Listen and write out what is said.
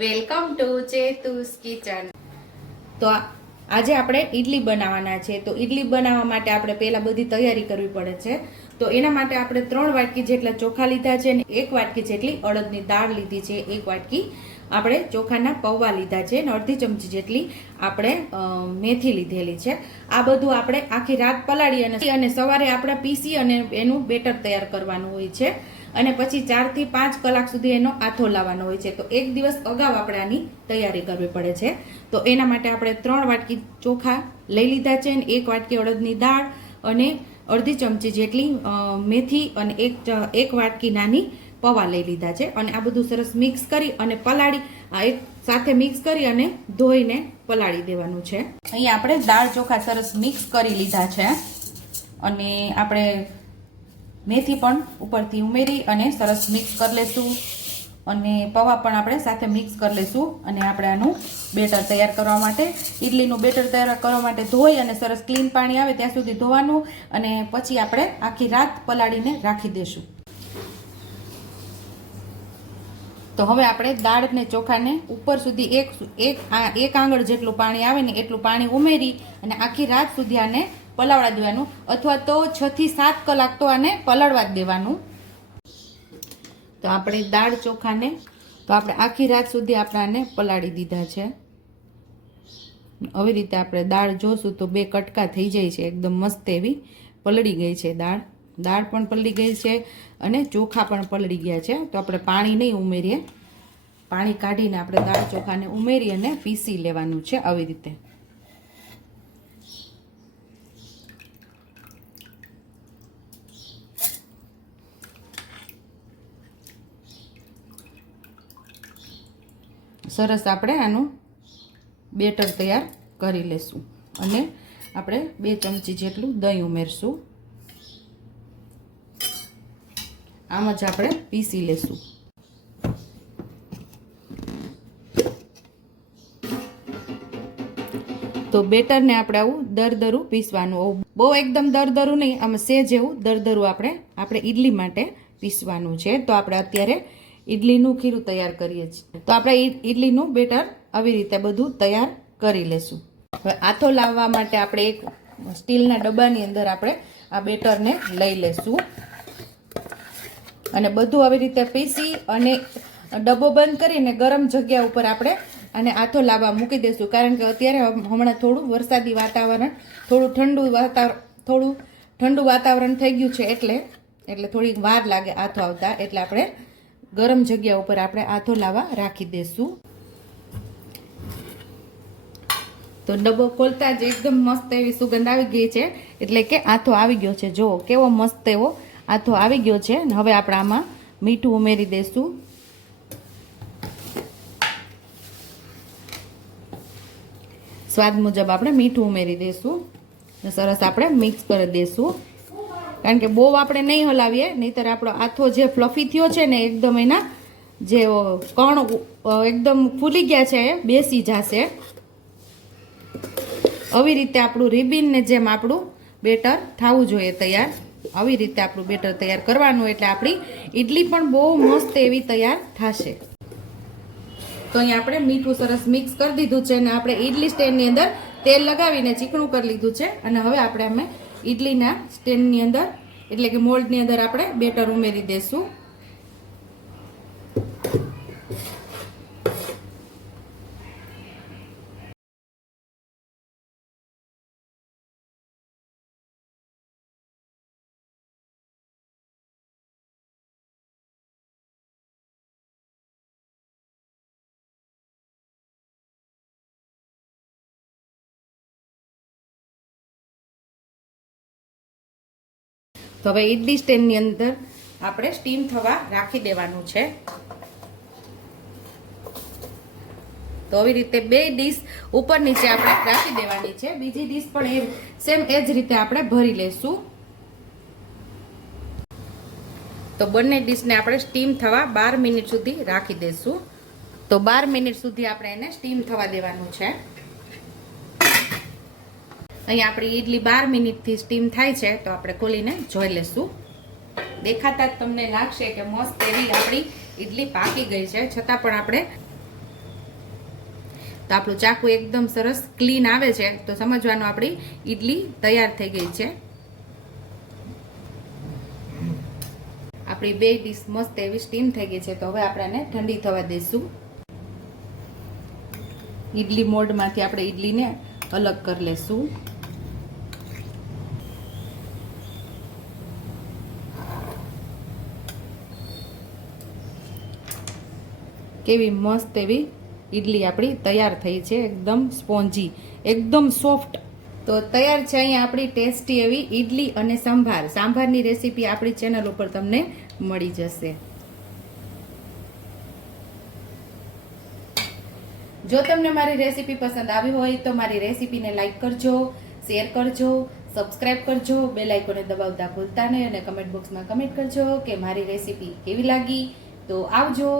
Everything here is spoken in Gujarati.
Welcome to ચેતુસ kitchen. તો આજે આપણે ઈડલી બનાવવાના છે। તો ઈડલી બનાવવા માટે આપણે પહેલા બધી તૈયારી કરવી પડે છે। તો એના માટે આપણે 3 વાટકી જેટલા ચોખા લીધા છે અને 1 વાટકી જેટલી અડદની દાળ લીધી છે। 1 વાટકી આપણે ચોખાના પૌવા લીધા છે અને અડધી ચમચી જેટલી આપણે મેથી લીધેલી છે। આ બધું આપણે આખી રાત પલાળી અને સવારે આપણે પીસી અને એનું બેટર તૈયાર કરવાનું હોય છે અને પછી 4 થી 5 કલાક સુધી એનો આથો લાવવાનો હોય છે। તો એક દિવસ અગાઉ આપણે આની તૈયારી કરવી પડે છે। તો એના માટે આપણે 3 વાટકી ચોખા લઈ લીધા છે અને 1 વાટકી અડદની દાળ અને અડધી ચમચી જેટલી મેથી અને એક વાટકી નાની પૌવા લઈ લીધા છે અને આ બધું સરસ મિક્સ કરી અને પલાળી એક સાથે મિક્સ કરી અને ધોઈને પલાળી દેવાનું છે। અહીંયા આપણે દાળ ચોખા સરસ મિક્સ કરી લીધા છે અને આપણે મેથી પણ ઉપરથી ઉમેરી અને સરસ મિક્સ કરી લેશું અને પૌવા પણ આપણે સાથે મિક્સ કરી લેશું અને આપણે આનું બેટર તૈયાર કરવા માટે ઈડલીનું બેટર તૈયાર કરવા માટે ધોઈ અને સરસ ક્લીન પાણી આવે ત્યાં સુધી ધોવાનું અને પછી આપણે આખી રાત પલાળીને રાખી દેશું। તો હવે આપણે દાળ ને ચોખાને ઉપર સુધી એક આંગળ જેટલું પાણી આવે ને એટલું પાણી ઉમેરી અને આખી રાત સુધી આને પલાળવા દેવાનું અથવા તો 6 થી 7 કલાક તો આને પલાળવા જ દેવાનું। તો આપણે દાળ ચોખાને તો આપણે આખી રાત સુધી આપણે આને પલાળી દીધા છે। આવી રીતે આપણે દાળ જોશું તો 2 કટકા થઈ જાય છે, એકદમ મસ્ત એવી પલળી ગઈ છે દાળ પણ પલળી ગઈ છે અને ચોખા પણ પલળી ગયા છે। તો આપણે પાણી નહીં ઉમેરીએ, પાણી કાઢીને આપણે દાળ ચોખાને ઉમેરી અને પીસી લેવાનું છે આવી રીતે। સરસ આપણે આનું બેટર તૈયાર કરી લેશું અને આપણે 2 ચમચી જેટલું દહીં ઉમેરશું। આમ જ આપણે પીસી લેશું। તો બેટરને આપણે આવું દરદરું પીસવાનું, બહુ એકદમ દરદરું નહીં, આમ સેજ એવું દરદરું આપણે ઈડલી માટે પીસવાનું છે। તો આપણે અત્યારે ઈડલીનું ખીરું તૈયાર કરીએ છીએ। તો આપણે ઈડલીનું બેટર આવી રીતે બધું તૈયાર કરી લેશું। હવે આથો લાવવા માટે આપણે એક સ્ટીલના ડબ્બાની અંદર આપણે આ બેટરને લઈ લેશું અને બધું આવી રીતે પીસી અને ડબ્બો બંધ કરીને ગરમ જગ્યા ઉપર આપણે આને આથો લાવવા મૂકી દઈશું। કારણ કે અત્યારે હમણાં થોડું વરસાદી વાતાવરણ, થોડું ઠંડુ વાતાવરણ થઈ ગયું છે એટલે થોડી વાર લાગે આથો આવતા, એટલે આપણે ગરમ જગ્યા ઉપર આપણે આથો લાવવા રાખી દઈશું। તો ડબ્બો ખોલતા જ એકદમ મસ્ત એવી સુગંધ આવી ગઈ છે, એટલે કે આથો આવી ગયો છે। જુઓ કેવો મસ્ત એવો આથો આવી ગયો છે। હવે આપણે આમાં મીઠું ઉમેરી દઈશું। સ્વાદ મુજબ આપણે મીઠું ઉમેરી દઈશું। સરસ આપણે મિક્સ કરી દઈશું, કારણ કે બહુ આપણે નહીં હલાવીએ, નહીંતર આપણો આથો જે ફ્લફી થયો છે ને એકદમ એના જે કણ એકદમ ફૂલી ગયા છે એ બેસી જશે। આવી રીતે આપણું રિબિનને જેમ આપણું બેટર થવું જોઈએ તૈયાર, આવી રીતે આપણું બેટર તૈયાર કરવાનું, એટલે આપણી ઈડલી પણ બહુ મસ્ત એવી તૈયાર થશે। તો અહીંયા આપણે મીઠું સરસ મિક્સ કરી દીધું છે અને આપણે ઈડલી સ્ટેન્ડની અંદર તેલ લગાવીને ચીકણું કરી લીધું છે અને હવે આપણે અમે ઈડલીના સ્ટેન્ડની અંદર એટલે કે મોલ્ડની અંદર આપણે બેટર ઉમેરી દઈશું। તો હવે ઈડલી સ્ટેન્ડની અંદર આપણે સ્ટીમ થવા રાખી દેવાનું છે। તો આવી રીતે 2 ડીશ ઉપર નીચે આપણે રાખી દેવાની છે, બીજી ડીશ પણ સેમ એ જ રીતે આપણે ભરી લેશું। તો બંને ડીશને આપણે સ્ટીમ થવા 12 મિનિટ સુધી રાખી દઈશું। તો 12 મિનિટ સુધી આપણે એને સ્ટીમ થવા દેવાનું છે। અહીંયા આપણી ઈડલી 12 મિનિટથી સ્ટીમ થાય છે, તો આપણે ખોલીને જોઈ લેશું। દેખાતા જ તમને લાગશે કે મસ્ત એવી આપણી ઈડલી પાકી ગઈ છે, છતાં પણ આપણે તો આપણું ચાકુ એકદમ સરસ ક્લીન આવે છે તો સમજવાનું આપણી ઈડલી તૈયાર થઈ ગઈ છે. આપણી બે ડીશ મસ્ત એવી સ્ટીમ થઈ ગઈ છે તો હવે આપણે આને ઠંડી થવા દઈશું. ઈડલી મોલ્ડમાંથી આપણે ઈડલીને અલગ કરી લેશું. કેવી મસ્ત એવી ઈડલી આપણી તૈયાર થઈ છે, એકદમ સ્પોન્જી, એકદમ સોફ્ટ. તો તૈયાર છે અહીંયા આપણી ટેસ્ટી એવી ઈડલી અને સાંભારની રેસીપી આપણી ચેનલ ઉપર તમને મળી જશે. જો તમને મારી રેસીપી પસંદ આવી હોય તો મારી રેસીપીને લાઈક કરજો, શેર કરજો, સબસ્ક્રાઇબ કરજો, બેલ આઇકોને દબાવતા ભૂલતા નહીં અને કમેન્ટ બોક્સમાં કમેન્ટ કરજો કે મારી રેસીપી કેવી લાગી. તો આવજો.